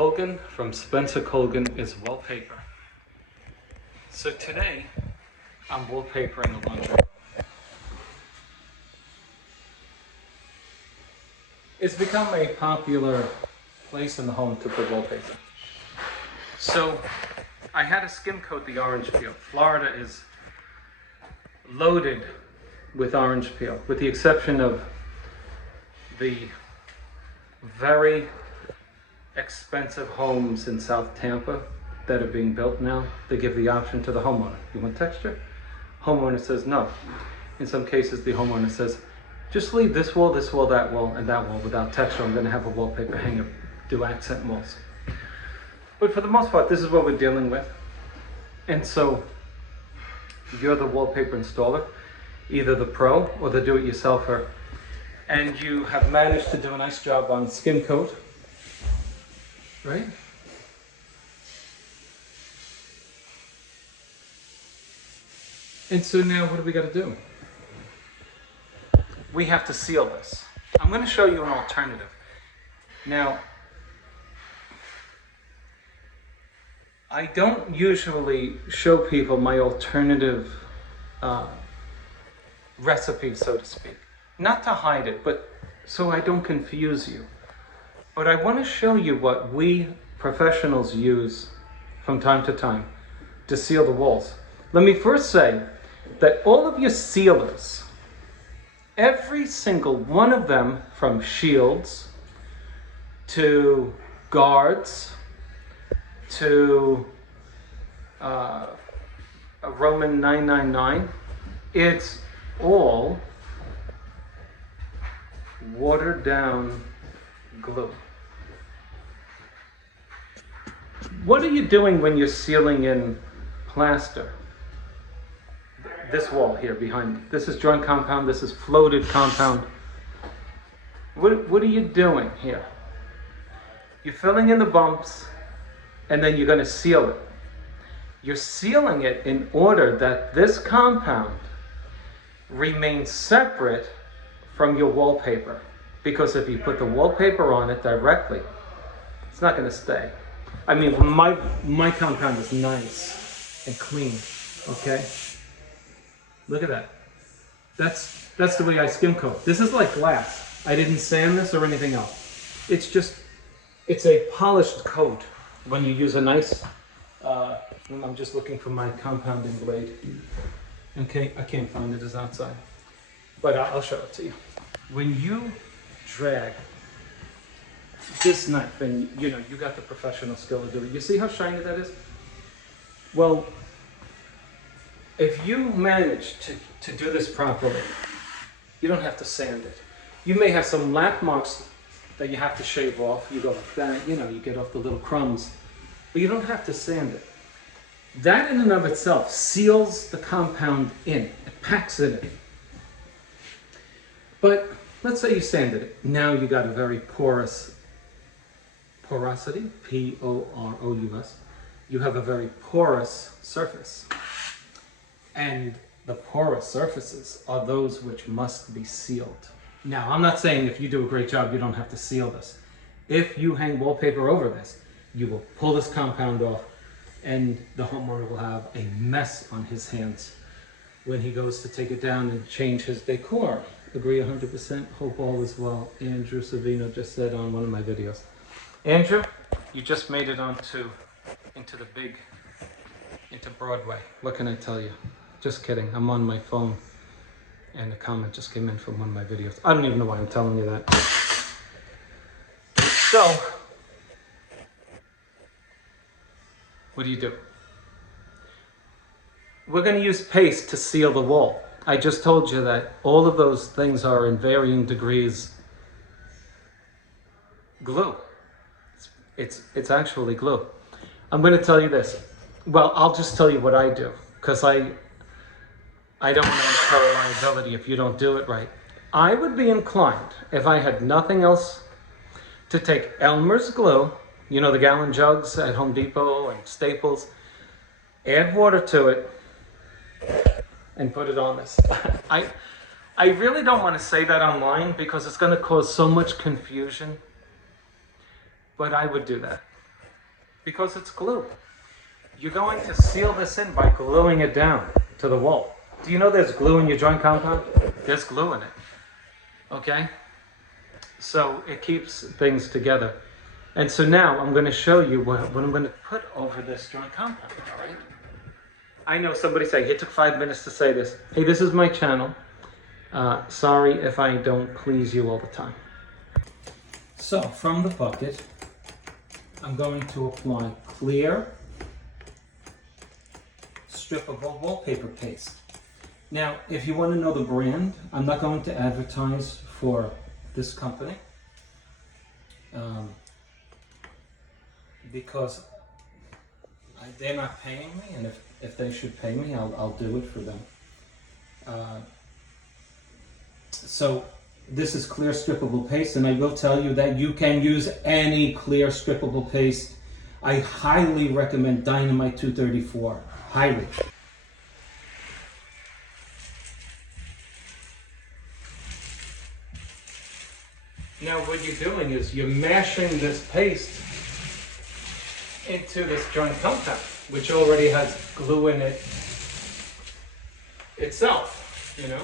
Colgan from Spencer Colgan is Wallpaper. So today I'm wallpapering a laundry room. It's become a popular place in the home to put wallpaper. So I had to skim coat the orange peel. Florida is loaded with orange peel, with the exception of the very expensive homes in South Tampa that are being built now. They give the option to the homeowner. You want texture? Homeowner says no. In some cases, the homeowner says, just leave this wall, that wall, and that wall without texture. I'm going to have a wallpaper hanger, do accent walls. But for the most part, this is what we're dealing with. And so you're the wallpaper installer, either the pro or the do-it-yourselfer, and you have managed to do a nice job on skim coat, right? And so now what do we got to do? We have to seal this. I'm going to show you an alternative. Now, I don't usually show people my alternative recipe, so to speak. Not to hide it, but so I don't confuse you. But I want to show you what we professionals use from time to time to seal the walls. Let me first say that all of your sealers, every single one of them, from shields to guards to a Roman 999, it's all watered down glue. What are you doing when you're sealing in plaster? This wall here behind me. This is joint compound, this is floated compound. What are you doing here? You're filling in the bumps and then you're going to seal it. You're sealing it in order that this compound remains separate from your wallpaper. Because if you put the wallpaper on it directly, it's not going to stay. I mean, my compound is nice and clean, okay? Look at that. That's the way I skim coat. This is like glass. I didn't sand this or anything else. It's a polished coat when you use a nice, I'm just looking for my compounding blade. Okay, I can't find it, it's outside. But I'll show it to you. When you drag this knife, and you got the professional skill to do it. You see how shiny that is? Well, if you manage to do this properly, you don't have to sand it. You may have some lap marks that you have to shave off. You go like that, you get off the little crumbs, but you don't have to sand it. That in and of itself seals the compound in, it packs it in. But let's say you sanded it. Now you got a very porosity, P-O-R-O-U-S. You have a very porous surface. And the porous surfaces are those which must be sealed. Now, I'm not saying if you do a great job, you don't have to seal this. If you hang wallpaper over this, you will pull this compound off and the homeowner will have a mess on his hands when he goes to take it down and change his decor. Agree 100%. Hope all is well. Andrew Savino just said on one of my videos. Andrew, you just made it into Broadway. What can I tell you? Just kidding. I'm on my phone and a comment just came in from one of my videos. I don't even know why I'm telling you that. So, what do? We're going to use paste to seal the wall. I just told you that all of those things are in varying degrees glue. It's actually glue. I'm going to tell you this. Well, I'll just tell you what I do, because I don't want to incur liability if you don't do it right. I would be inclined, if I had nothing else, to take Elmer's glue, the gallon jugs at Home Depot and Staples, add water to it, and put it on this. I really don't want to say that online because it's going to cause so much confusion, but I would do that. Because it's glue. You're going to seal this in by gluing it down to the wall. Do you know there's glue in your joint compound? There's glue in it. Okay? So it keeps things together. And so now I'm going to show you what I'm going to put over this joint compound. All right? I know somebody saying, it took 5 minutes to say this. Hey, this is my channel. Sorry if I don't please you all the time. So from the bucket, I'm going to apply clear, strippable wallpaper paste. Now, if you want to know the brand, I'm not going to advertise for this company because they're not paying me, and if they should pay me, I'll do it for them. So this is clear strippable paste, and I will tell you that you can use any clear strippable paste. I highly recommend Dynamite 234, highly. Now what you're doing is you're mashing this paste into this joint compound, which already has glue in it itself, you know.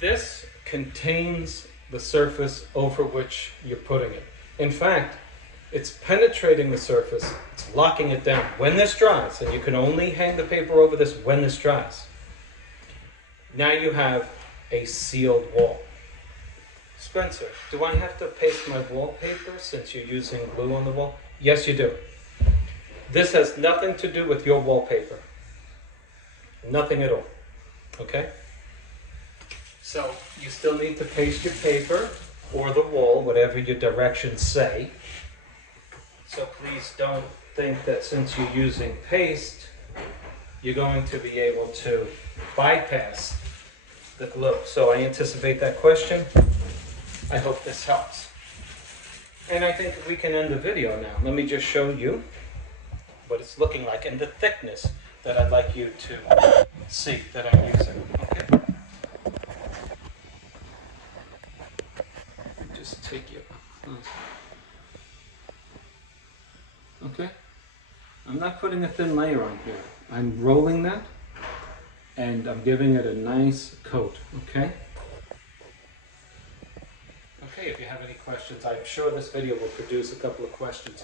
This contains the surface over which you're putting it. In fact, it's penetrating the surface, it's locking it down. When this dries, and you can only hang the paper over this when this dries, now you have a sealed wall. Spencer, do I have to paste my wallpaper since you're using glue on the wall? Yes, you do. This has nothing to do with your wallpaper. Nothing at all. Okay? So you still need to paste your paper or the wall, whatever your directions say. So please don't think that since you're using paste, you're going to be able to bypass the glue. So I anticipate that question. I hope this helps. And I think we can end the video now. Let me just show you what it's looking like and the thickness that I'd like you to see that I'm using. Okay? Just take your... Okay? I'm not putting a thin layer on here. I'm rolling that and I'm giving it a nice coat. Okay? Okay, if you have any questions, I'm sure this video will produce a couple of questions.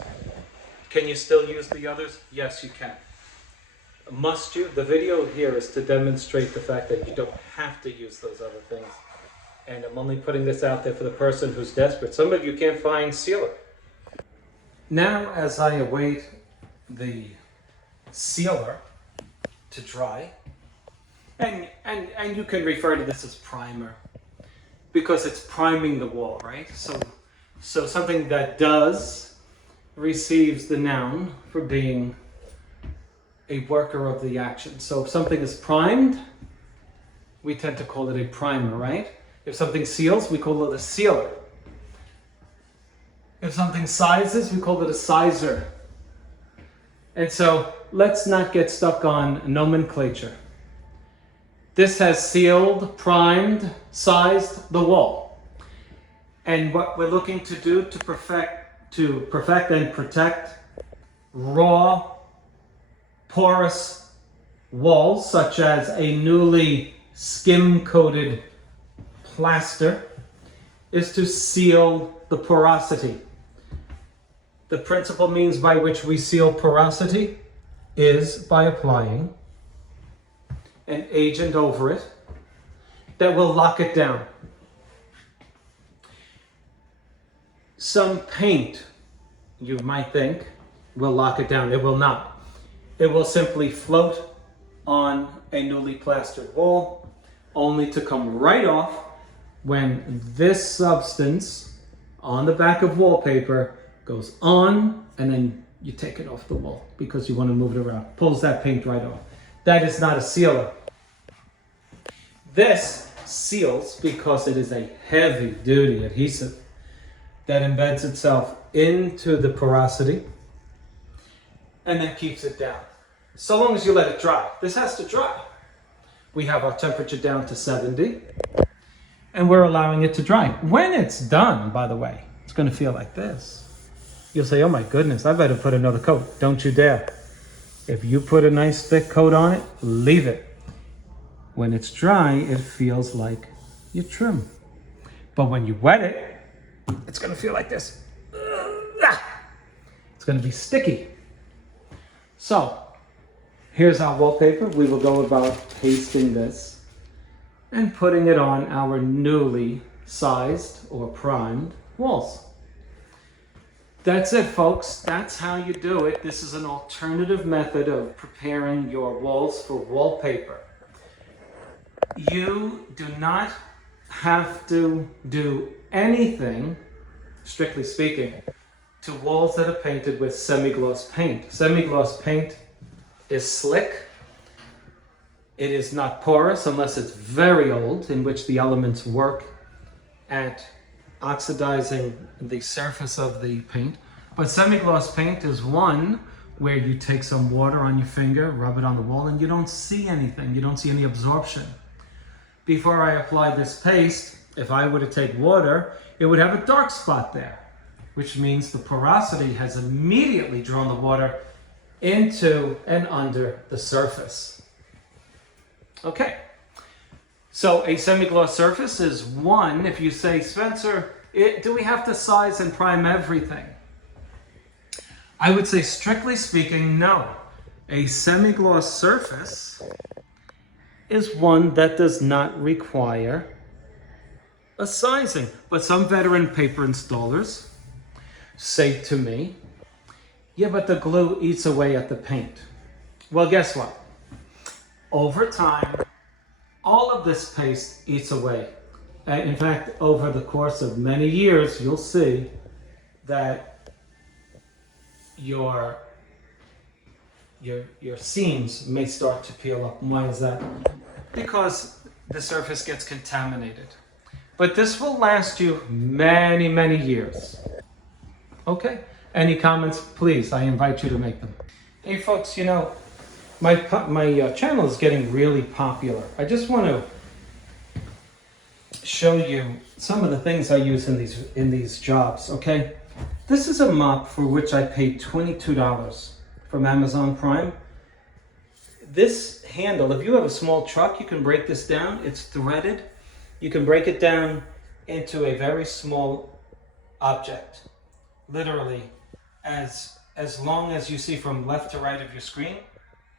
Can you still use the others? Yes, you can. Must you? The video here is to demonstrate the fact that you don't have to use those other things. And I'm only putting this out there for the person who's desperate. Some of you can't find sealer. Now, as I await the sealer to dry, and you can refer to this as primer, because it's priming the wall, right? So something that does receives the noun for being a worker of the action. So if something is primed, we tend to call it a primer, right? If something seals, we call it a sealer. If something sizes, we call it a sizer. And so let's not get stuck on nomenclature. This has sealed, primed, sized the wall. And what we're looking to do to perfect and protect raw, porous walls, such as a newly skim-coated plaster, is to seal the porosity. The principal means by which we seal porosity is by applying an agent over it that will lock it down. Some paint, you might think, will lock it down. It will not. It will simply float on a newly plastered wall, only to come right off when this substance on the back of wallpaper goes on, and then you take it off the wall because you want to move it around. Pulls that paint right off. That is not a sealer. This seals because it is a heavy-duty adhesive that embeds itself into the porosity and then keeps it down. So long as you let it dry. This has to dry. We have our temperature down to 70. And we're allowing it to dry. When it's done, by the way, it's going to feel like this. You'll say, oh my goodness, I better put another coat. Don't you dare. If you put a nice thick coat on it, leave it. When it's dry, it feels like your trim. But when you wet it, it's going to feel like this. It's going to be sticky. So, here's our wallpaper. We will go about pasting this and putting it on our newly sized or primed walls. That's it, folks. That's how you do it. This is an alternative method of preparing your walls for wallpaper. You do not have to do anything, strictly speaking, to walls that are painted with semi-gloss paint. Semi-gloss paint is slick. It is not porous unless it's very old, in which the elements work at oxidizing the surface of the paint. But semi-gloss paint is one where you take some water on your finger, rub it on the wall, and you don't see anything. You don't see any absorption. Before I apply this paste, if I were to take water, it would have a dark spot there, which means the porosity has immediately drawn the water into and under the surface. Okay, so a semi-gloss surface is one. If you say, Spencer, do we have to size and prime everything? I would say, strictly speaking, no. A semi-gloss surface is one that does not require a sizing. But some veteran paper installers say to me, yeah, but the glue eats away at the paint. Well, guess what? Over time, all of this paste eats away. In fact, over the course of many years, you'll see that your seams may start to peel up. Why is that? Because the surface gets contaminated. But this will last you many, many years. Okay? Any comments? Please, I invite you to make them. Hey folks, you know, my channel is getting really popular. I just want to show you some of the things I use in these jobs, okay? This is a mop for which I paid $22 from Amazon Prime. This handle, if you have a small truck, you can break this down. It's threaded. You can break it down into a very small object. Literally, as long as you see from left to right of your screen,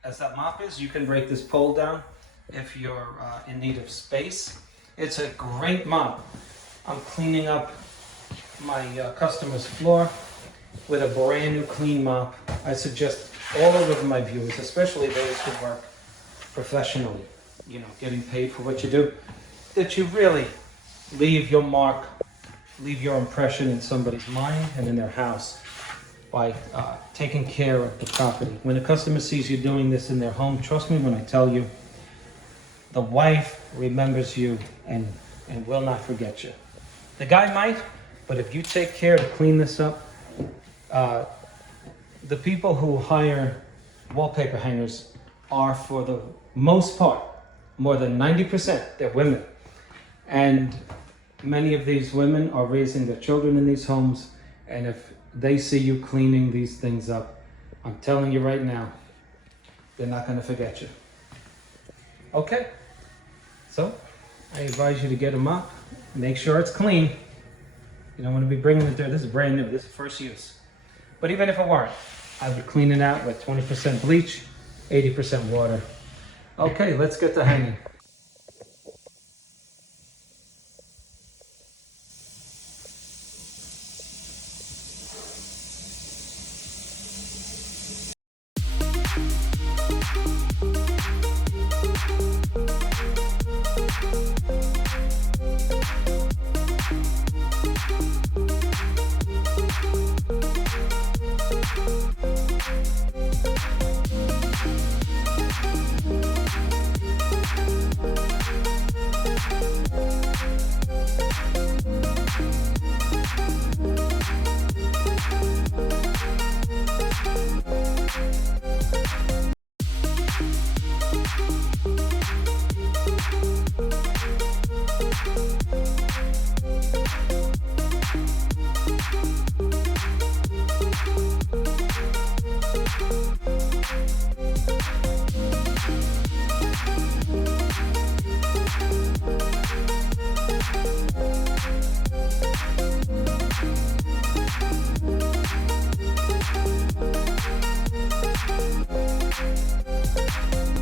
as that mop is, you can break this pole down if you're in need of space. It's a great mop. I'm cleaning up my customer's floor with a brand new clean mop. I suggest all of my viewers, especially those who work professionally, you know, getting paid for what you do, that you really leave your mark, leave your impression in somebody's mind and in their house by taking care of the property. When a customer sees you doing this in their home, trust me when I tell you, the wife remembers you and will not forget you. The guy might, but if you take care to clean this up, the people who hire wallpaper hangers are, for the most part, more than 90%, they're women. And many of these women are raising their children in these homes, and if they see you cleaning these things up, I'm telling you right now, they're not going to forget you. Okay, so I advise you to get them up. Make sure it's clean. You don't want to be bringing it there. This is brand new. This is first use. But even if it weren't, I would clean it out with 20% bleach, 80% water. Okay, let's get to hanging.